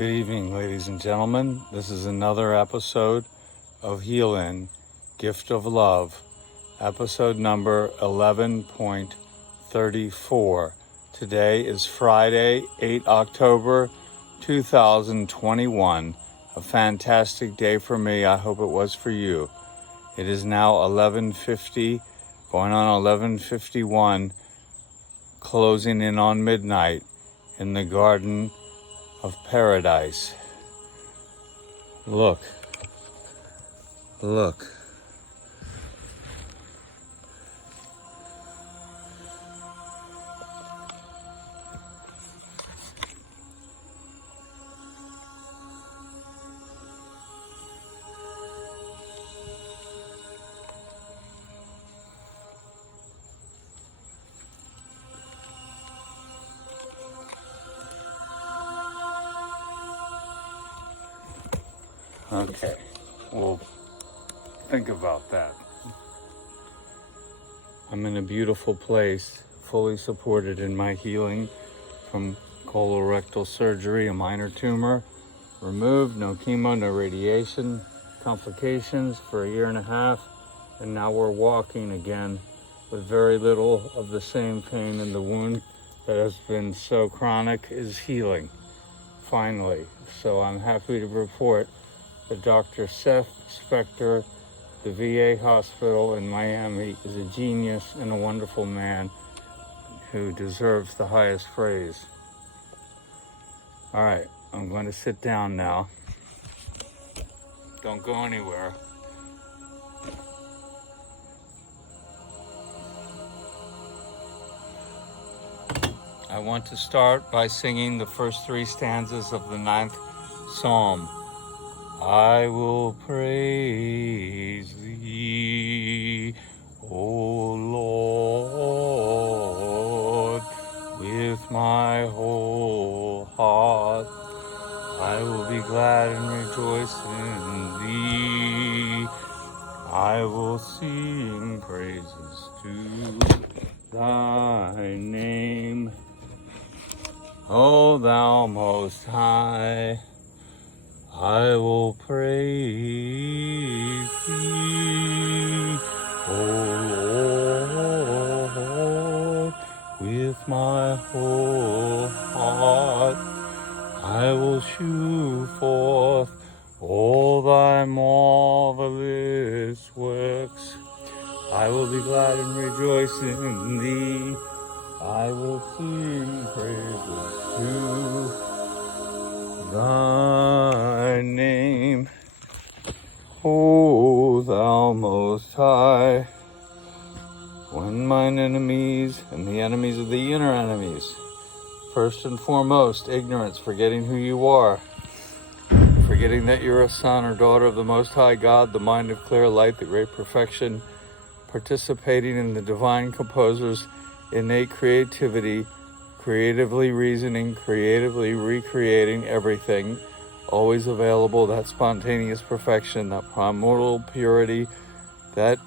Good evening, ladies and gentlemen. This is another episode of Heal-In, Gift of Love, episode number 11.34. Today is Friday, 8 October 2021. A fantastic day for me. I hope it was for you. It is now 11:50, going on 11:51, closing in on midnight in the Garden of Paradise. Look. Okay, well, think about that. I'm in a beautiful place, fully supported in my healing from colorectal surgery, a minor tumor, removed, no chemo, no radiation, complications for a year and a half, and now we're walking again with very little of the same pain, and the wound that has been so chronic is healing, finally. So I'm happy to report that Dr. Seth Spector, the VA hospital in Miami, is a genius and a wonderful man who deserves the highest praise. All right, I'm going to sit down now. Don't go anywhere. I want to start by singing the first three stanzas of the 9th Psalm. I will praise thee, O Lord, with my whole heart. I will be glad and rejoice in thee. I will sing praises to thy name, O thou most high. I will praise thee, O Lord, with my whole heart. I will shew forth all thy marvelous works. I will be glad and rejoice in thee. I will sing praises to thy name, O thou most high. When mine enemies and the enemies of the inner enemies, first and foremost, ignorance, forgetting who you are, forgetting that you're a son or daughter of the Most High God, the mind of clear light, the great perfection, participating in the divine composer's innate creativity, creatively reasoning, creatively recreating everything, always available, that spontaneous perfection, that primordial purity, that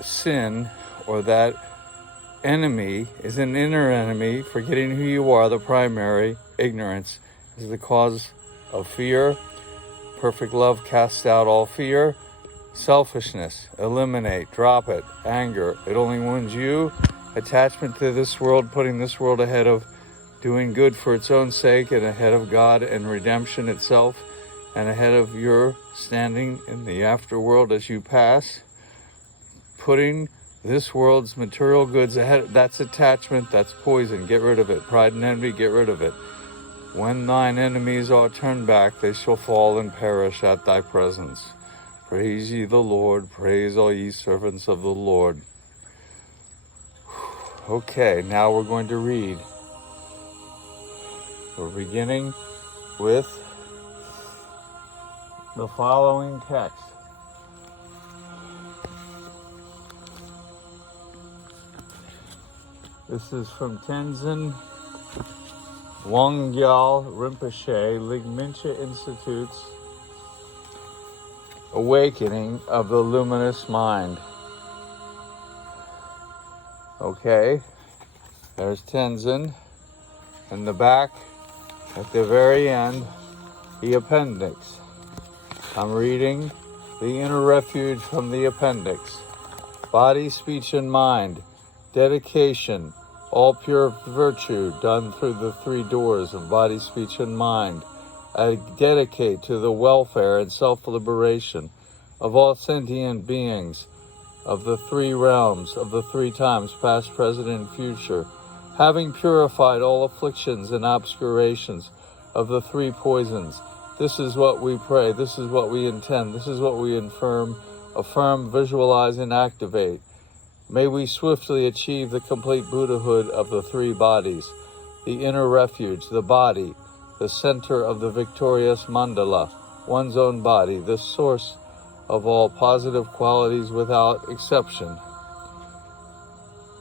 sin or that enemy is an inner enemy, forgetting who you are, the primary, ignorance, is the cause of fear. Perfect love casts out all fear. Selfishness, eliminate, drop it. Anger, it only wounds you. Attachment to this world, putting this world ahead of doing good for its own sake and ahead of God and redemption itself and ahead of your standing in the afterworld as you pass. Putting this world's material goods ahead, that's attachment, that's poison. Get rid of it. Pride and envy, get rid of it. When thine enemies are turned back, they shall fall and perish at thy presence. Praise ye the Lord, praise all ye servants of the Lord. Okay, now we're going to read. We're beginning with the following text. This is from Tenzin, Wangyal, Rinpoche, Ligmincha Institute's Awakening of the Luminous Mind. Okay, there's Tenzin. In the back, at the very end, the appendix. I'm reading the inner refuge from the appendix. Body, speech, and mind. Dedication. All pure virtue done through the 3 doors of body, speech, and mind. I dedicate to the welfare and self-liberation of all sentient beings of the 3 realms, of the 3 times, past, present, and future, having purified all afflictions and obscurations of the 3 poisons. This is what we pray, this is what we intend, this is what we affirm, visualize, and activate. May we swiftly achieve the complete Buddhahood of the 3 bodies, the inner refuge, the body, the center of the victorious mandala, one's own body, the source of all positive qualities without exception,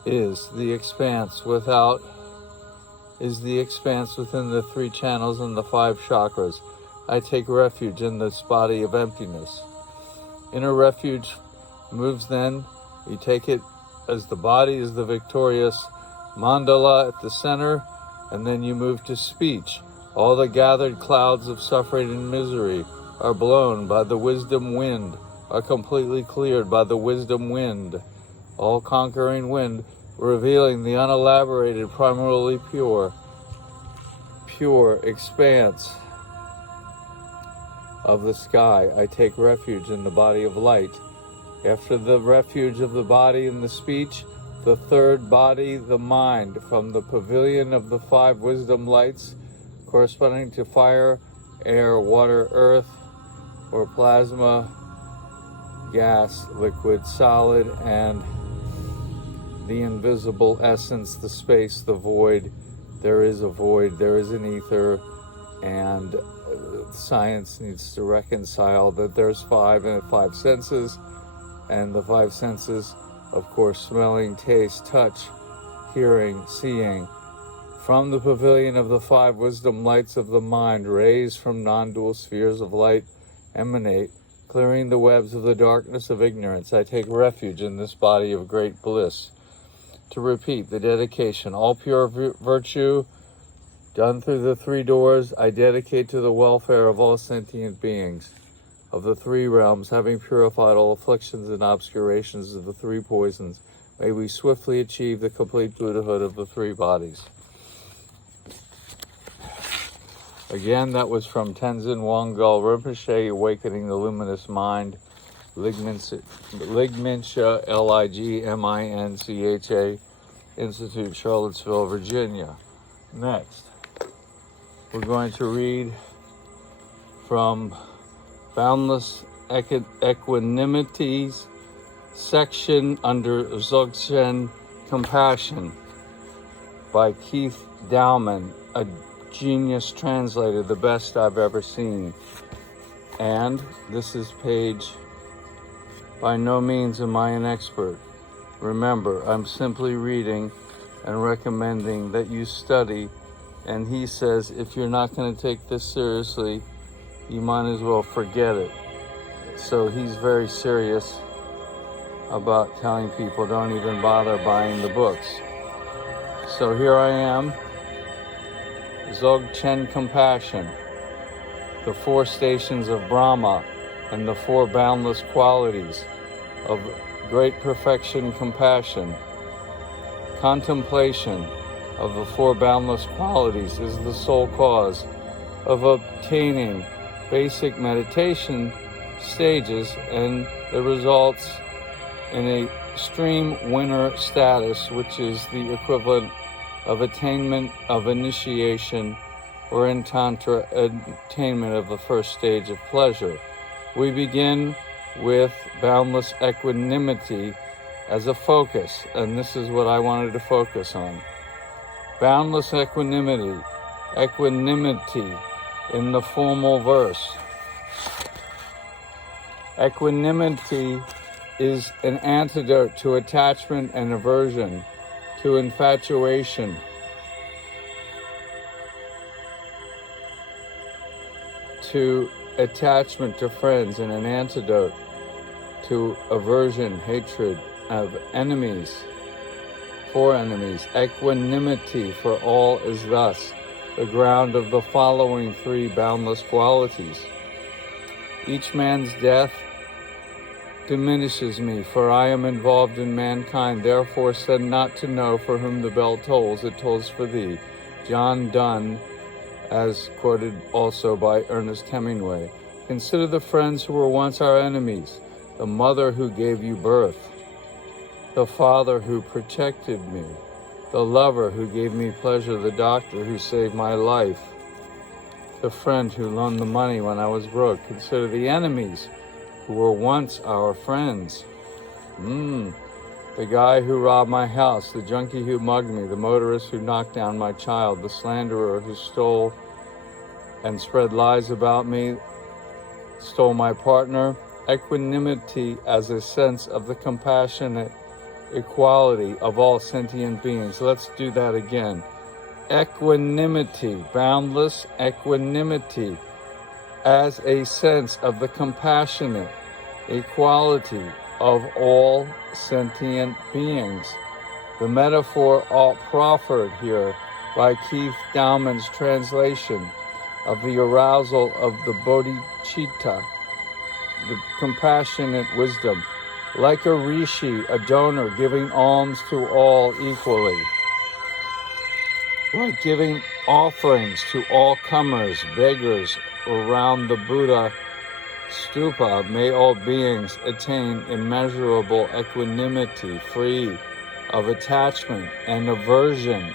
is the expanse within the 3 channels and the 5 chakras. I take refuge in this body of emptiness. Inner refuge moves then, you take it as the body is the victorious mandala at the center, and then you move to speech. All the gathered clouds of suffering and misery are blown by the wisdom wind, are completely cleared by the wisdom wind, all conquering wind, revealing the unelaborated, primarily pure expanse of the sky. I take refuge in the body of light. After the refuge of the body and the speech, the 3rd body, the mind, from the pavilion of the 5 wisdom lights, corresponding to fire, air, water, earth, or plasma, gas, liquid, solid, and the invisible essence, the space, the void. There is a void, there is an ether, and science needs to reconcile that there's 5 senses, and the 5 senses, of course, smelling, taste, touch, hearing, seeing. From the pavilion of the 5 wisdom lights of the mind, rays from non-dual spheres of light emanate, clearing the webs of the darkness of ignorance. I take refuge in this body of great bliss. To repeat the dedication, all pure virtue done through the 3 doors, I dedicate to the welfare of all sentient beings of the 3 realms, having purified all afflictions and obscurations of the 3 poisons. May we swiftly achieve the complete Buddhahood of the 3 bodies. Again, that was from Tenzin Wangyal Rinpoche, Awakening the Luminous Mind, Ligmincha, Ligmincha Institute, Charlottesville, Virginia. Next, we're going to read from Boundless Equanimity's section under Dzogchen Compassion by Keith Dowman, a genius translator, the best I've ever seen. And this is page, by no means am I an expert. Remember, I'm simply reading and recommending that you study. And he says, if you're not going to take this seriously, you might as well forget it. So he's very serious about telling people don't even bother buying the books. So here I am, Dzogchen Compassion, the 4 stations of Brahma and the 4 boundless qualities of great perfection, compassion. Contemplation of the 4 boundless qualities is the sole cause of obtaining basic meditation stages, and it results in a extreme winner status, which is the equivalent of attainment of initiation, or in Tantra, attainment of the 1st stage of pleasure. We begin with boundless equanimity as a focus, and this is what I wanted to focus on. Boundless equanimity in the formal verse. Equanimity is an antidote to attachment and aversion, to infatuation, to attachment to friends, and an antidote to aversion, hatred of enemies, for enemies. Equanimity for all is thus. the ground of the following three boundless qualities. Each man's death diminishes me, for I am involved in mankind. Therefore said not to know for whom the bell tolls, it tolls for thee. John Donne, as quoted also by Ernest Hemingway. Consider the friends who were once our enemies, the mother who gave you birth, the father who protected me, the lover who gave me pleasure, the doctor who saved my life, the friend who loaned the money when I was broke. Consider the enemies who were once our friends. The guy who robbed my house, the junkie who mugged me, the motorist who knocked down my child, the slanderer who stole and spread lies about me, stole my partner. Equanimity as a sense of the compassionate equality of all sentient beings. Let's do that again. Equanimity, boundless equanimity, as a sense of the compassionate equality of all sentient beings. The metaphor proffered here by Keith Dowman's translation of the arousal of the bodhicitta, the compassionate wisdom, like a rishi, a donor, giving alms to all equally, like giving offerings to all comers, beggars around the Buddha stupa. May all beings attain immeasurable equanimity, free of attachment and aversion,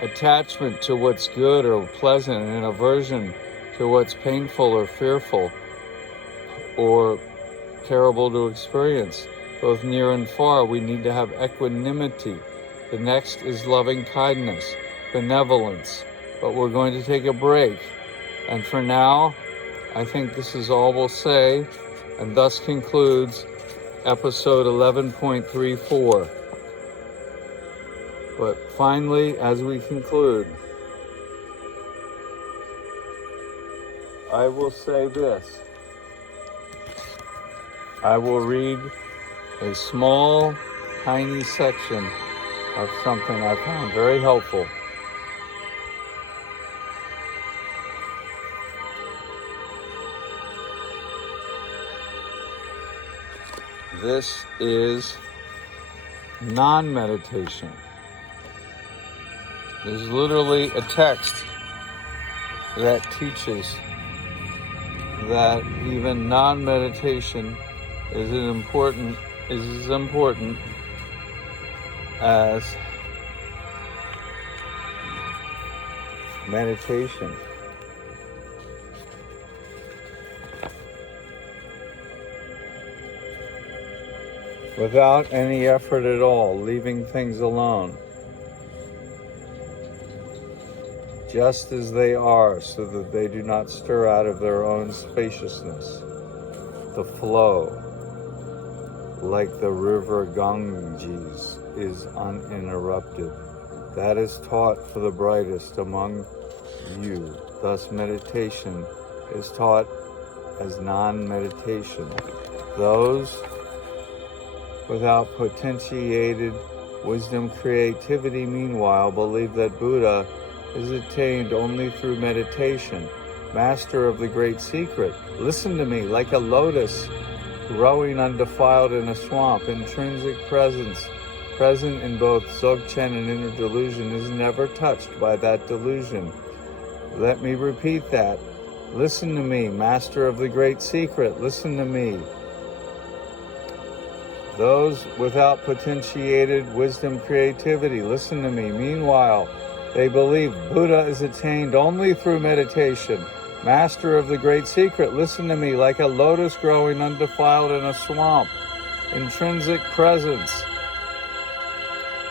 attachment to what's good or pleasant and aversion to what's painful or fearful or terrible to experience. Both near and far, we need to have equanimity. The next is loving kindness, benevolence. But we're going to take a break. And for now, I think this is all we'll say, and thus concludes episode 11.34. But finally, as we conclude, I will say this. I will read a small, tiny section of something I found very helpful. This is non-meditation. There's literally a text that teaches that even non-meditation is as important as meditation. Without any effort at all, leaving things alone, just as they are, so that they do not stir out of their own spaciousness. The flow, like the river Ganges, is uninterrupted. That is taught for the brightest among you. Thus meditation is taught as non-meditation. Those without potentiated wisdom creativity, meanwhile, believe that Buddha is attained only through meditation. Master of the great secret, listen to me, like a lotus growing undefiled in a swamp. Intrinsic presence, present in both Dzogchen and inner delusion, is never touched by that delusion. Let me repeat that. Listen to me, master of the great secret, listen to me. Those without potentiated wisdom creativity, listen to me. Meanwhile, they believe Buddha is attained only through meditation. Master of the great secret, listen to me, like a lotus growing undefiled in a swamp. Intrinsic presence,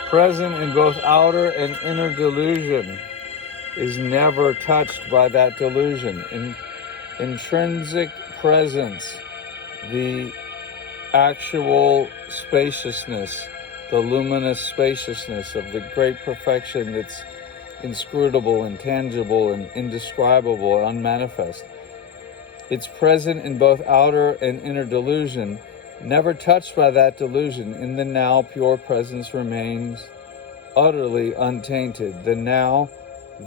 present in both outer and inner delusion, is never touched by that delusion. Intrinsic presence, the actual spaciousness, the luminous spaciousness of the great perfection that's inscrutable, intangible, and indescribable, and unmanifest. It's present in both outer and inner delusion, never touched by that delusion. In the now, pure presence remains utterly untainted. The now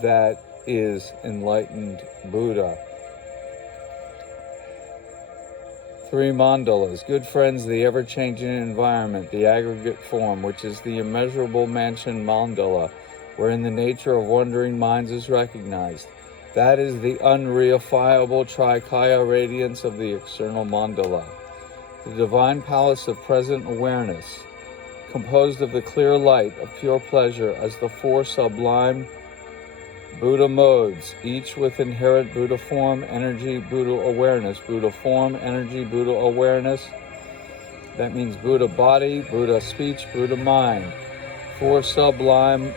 that is enlightened Buddha. 3 mandalas. Good friends, the ever-changing environment, the aggregate form, which is the immeasurable mansion mandala, wherein the nature of wandering minds is recognized. That is the unreifiable trikaya radiance of the external mandala. The divine palace of present awareness, composed of the clear light of pure pleasure as the 4 sublime Buddha modes, each with inherent Buddha form, energy, Buddha awareness. Buddha form, energy, Buddha awareness. That means Buddha body, Buddha speech, Buddha mind. 4 sublime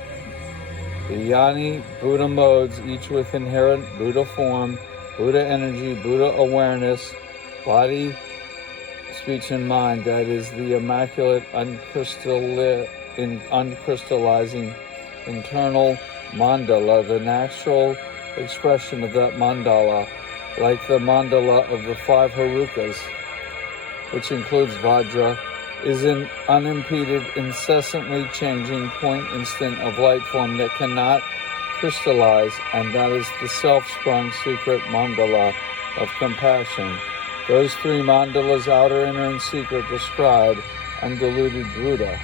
Dhyani Buddha modes, each with inherent Buddha form, Buddha energy, Buddha awareness, body, speech, and mind. That is the immaculate, uncrystallizing internal mandala, the natural expression of that mandala, like the mandala of the 5 Harukas, which includes Vajra, is an unimpeded, incessantly changing point instant of light form that cannot crystallize, and that is the self-sprung secret mandala of compassion. Those 3 mandalas, outer, inner, and secret, describe undiluted Buddha.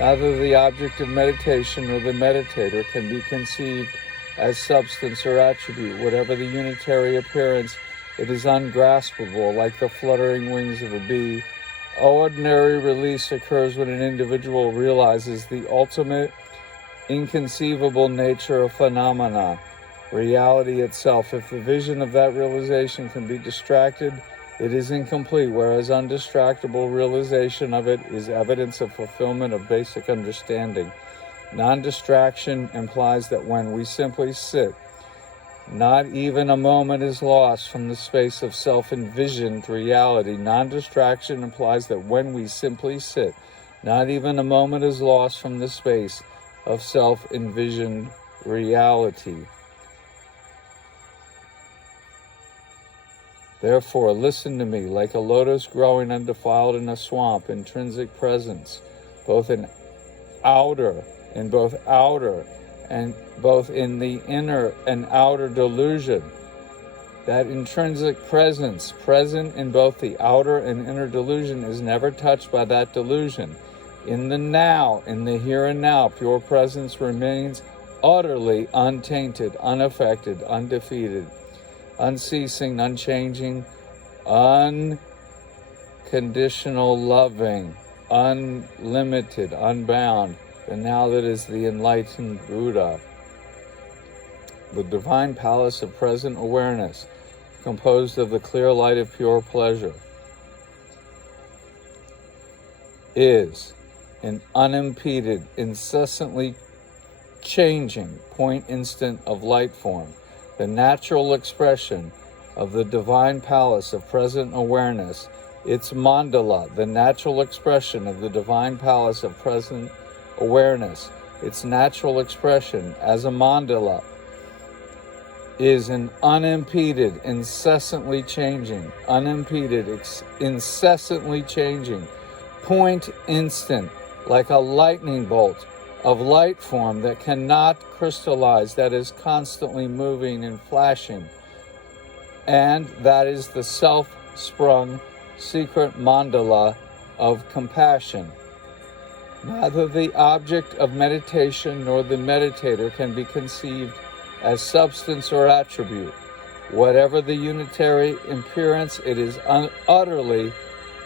Neither the object of meditation nor the meditator can be conceived as substance or attribute. Whatever the unitary appearance, it is ungraspable, like the fluttering wings of a bee. Ordinary release occurs when an individual realizes the ultimate, inconceivable nature of phenomena, reality itself. If the vision of that realization can be distracted, it is incomplete, whereas undistractable realization of it is evidence of fulfillment of basic understanding. Non-distraction implies that when we simply sit, not even a moment is lost from the space of self-envisioned reality. Non-distraction implies that when we simply sit, not even a moment is lost from the space of self-envisioned reality. Therefore, listen to me, like a lotus growing undefiled in a swamp, intrinsic presence, both in both in the inner and outer delusion. That intrinsic presence, present in both the outer and inner delusion, is never touched by that delusion. In the now, in the here and now, pure presence remains utterly untainted, unaffected, undefeated, unceasing, unchanging, unconditional, loving, unlimited, unbound, the now that is the enlightened Buddha. The divine palace of present awareness, composed of the clear light of pure pleasure, is an unimpeded, incessantly changing point instant of light form, the natural expression of the divine palace of present awareness. Its mandala, the natural expression of the divine palace of present awareness, its natural expression as a mandala, is an unimpeded, incessantly changing, incessantly changing point instant, like a lightning bolt of light form that cannot crystallize, that is constantly moving and flashing. And that is the self-sprung secret mandala of compassion. Neither the object of meditation nor the meditator can be conceived as substance or attribute. Whatever the unitary appearance, it is utterly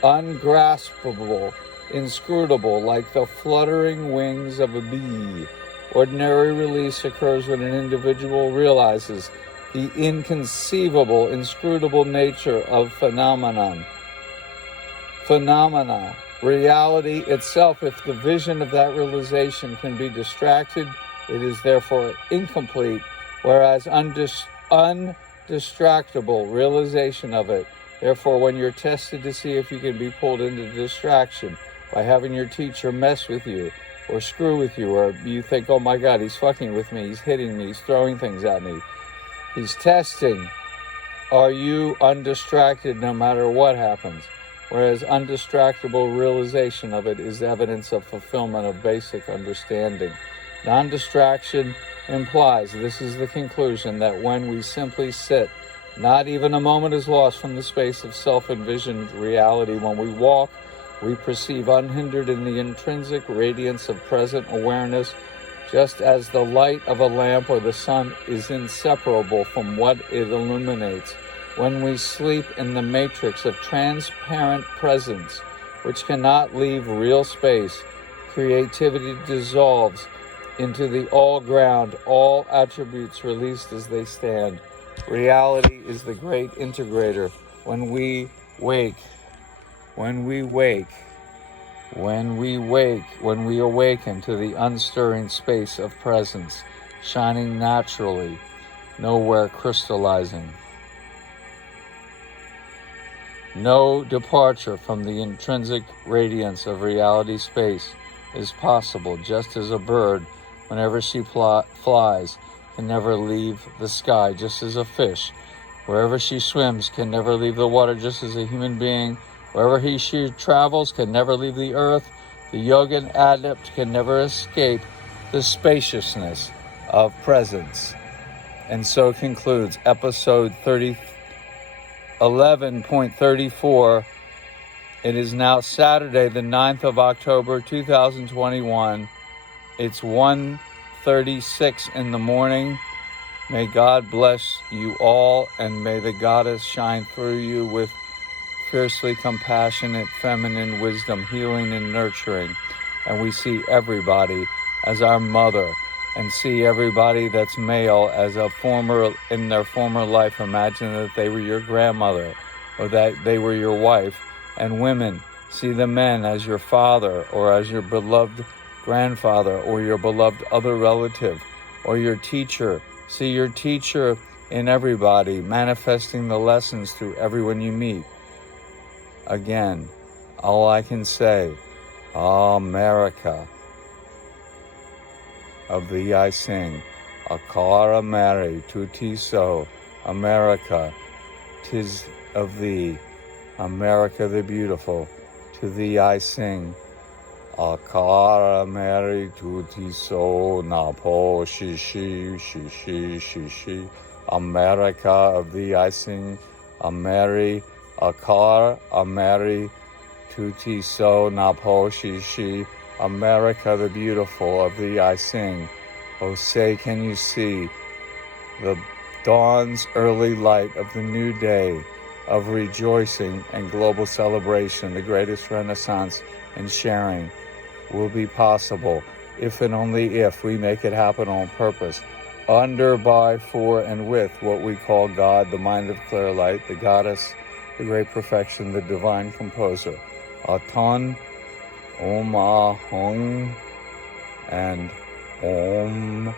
ungraspable, inscrutable, like the fluttering wings of a bee. Ordinary release occurs when an individual realizes the inconceivable, inscrutable nature of phenomena, reality itself. If the vision of that realization can be distracted, it is therefore incomplete, whereas undistractable realization of it. Therefore, when you're tested to see if you can be pulled into distraction by having your teacher mess with you or screw with you, or you think, oh my God, he's fucking with me, he's hitting me, he's throwing things at me, he's testing, are you undistracted no matter what happens? Whereas undistractable realization of it is evidence of fulfillment of basic understanding. Non-distraction implies, this is the conclusion, that when we simply sit, not even a moment is lost from the space of self-envisioned reality. When we walk, we perceive unhindered in the intrinsic radiance of present awareness, just as the light of a lamp or the sun is inseparable from what it illuminates. When we sleep in the matrix of transparent presence, which cannot leave real space, creativity dissolves into the all-ground, all attributes released as they stand. Reality is the great integrator. When we awaken to the unstirring space of presence, shining naturally, nowhere crystallizing. No departure from the intrinsic radiance of reality space is possible, just as a bird, whenever she flies, can never leave the sky, just as a fish, wherever she swims, can never leave the water, just as a human being, wherever she travels, can never leave the earth. The yogin adept can never escape the spaciousness of presence. And so concludes episode 11.34. It is now Saturday, the 9th of October, 2021. It's 1:36 in the morning. May God bless you all, and may the goddess shine through you with fiercely compassionate feminine wisdom, healing and nurturing. And we see everybody as our mother, and see everybody that's male as in their former life. Imagine that they were your grandmother, or that they were your wife. And women, see the men as your father, or as your beloved grandfather, or your beloved other relative, or your teacher. See your teacher in everybody, manifesting the lessons through everyone you meet. Again, all I can say, America, of thee I sing, Akara Mary, tuti so, America, 'tis of thee, America the beautiful, to thee I sing, Akara Mary, tuti so, napo, shishi, shishi, shishi, America, of thee I sing, Ameri, Akar, Ameri, tuti so, napo, shishi, America the beautiful, of thee I sing. Oh, say, can you see the dawn's early light of the new day of rejoicing and global celebration? The greatest renaissance and sharing will be possible if and only if we make it happen on purpose, under, by, for, and with what we call God, the mind of clear light, the goddess, the great perfection, the divine composer. Aton, Om Ah Hung, and Om